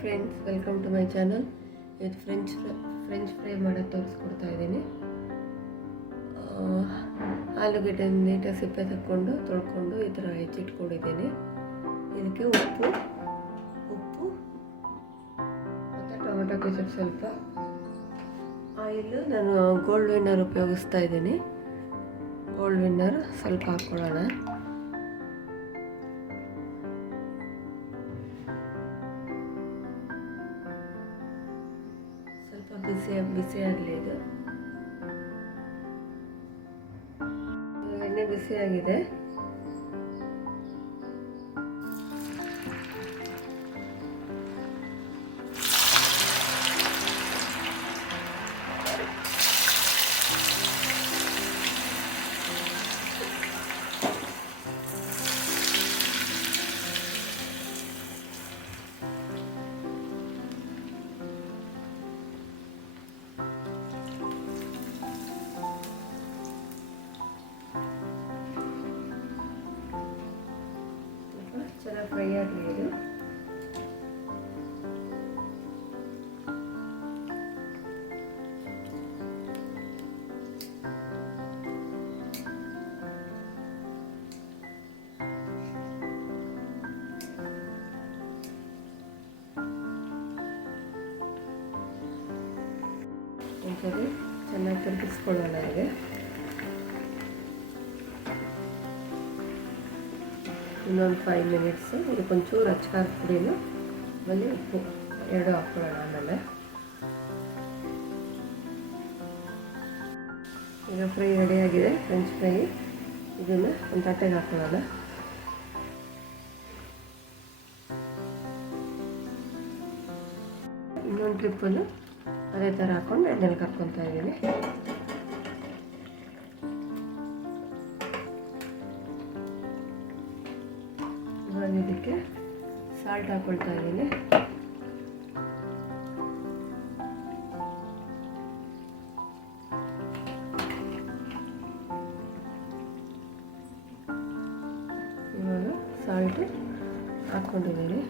Friends, welcome to my channel. ಇವತ್ತು French fry ಮಾಡೋದು ತೋರಿಸ್ಕೊಡ್ತಾ ಇದ್ದೀನಿ. ಆಲೂಗಡ್ಡೆ ನೀಟಾಗಿ ಸಿಪ್ಪೆ ತಕ್ಕೊಂಡು ತೊಳ್ಕೊಂಡು ಈ ಥರ ಹೆಚ್ಚಿಟ್ಕೊಂಡಿದ್ದೀನಿ. ಇದಕ್ಕೆ ಉಪ್ಪು ಮತ್ತು ಟೊಮೆಟೊ ಕೆಚಪ್, ಸ್ವಲ್ಪ ಆಯಿಲು. ನಾನು ಗೋಲ್ಡ್ ವಿನ್ನರ್ ಉಪಯೋಗಿಸ್ತಾ ಇದ್ದೀನಿ. ಗೋಲ್ಡ್ ವಿನ್ನರ್ ಸ್ವಲ್ಪ ಹಾಕ್ಕೊಳ್ಳೋಣ. ಸ್ವಲ್ಪ ಬಿಸಿ ಆಗಲಿ. ಇದು ಎಣ್ಣೆ ಬಿಸಿಯಾಗಿದೆ. ಚೆನ್ನಾಗಿ ಫ್ರೈ ಆಗಲಿ. ಇದು ಒಂದ್ಸರಿ ಚೆನ್ನಾಗಿ ತಿರುಗಿಸ್ಕೊಳ್ಳೋಣ. ಇದೆ ಇನ್ನೊಂದು 5 ಮಿನಿಟ್ಸು. ಇದಕ್ಕೊಂಚೂರು ಅಚ್ಕಾರದ ಪುಡಿನ ಆಮೇಲೆ ಉಪ್ಪು ಎರಡು ಹಾಕ್ಕೊಳ್ಳೋಣ. ಆಮೇಲೆ ಈಗ ಫ್ರೈ ರೆಡಿಯಾಗಿದೆ, ಫ್ರೆಂಚ್ ಫ್ರೈ. ಇದನ್ನು ಒಂದು ತಟ್ಟೆಗೆ ಹಾಕ್ಕೊಳ್ಳೋಣ. ಇನ್ನೊಂದು ಟ್ರಿಪ್ಪನ್ನು ಅದೇ ಥರ ಹಾಕ್ಕೊಂಡು ಎಣ್ಣೆಲಿ ಕರ್ಕೊತಾ ಇದ್ದೀನಿ. ಇವಾಗ ಇದಕ್ಕೆ ಸಾಲ್ಟ್ ಹಾಕ್ಕೊಳ್ತಾ ಇದ್ದೀನಿ. ಇವಾಗ ಸಾಲ್ಟ್ ಹಾಕ್ಕೊಂಡಿದ್ದೀನಿ.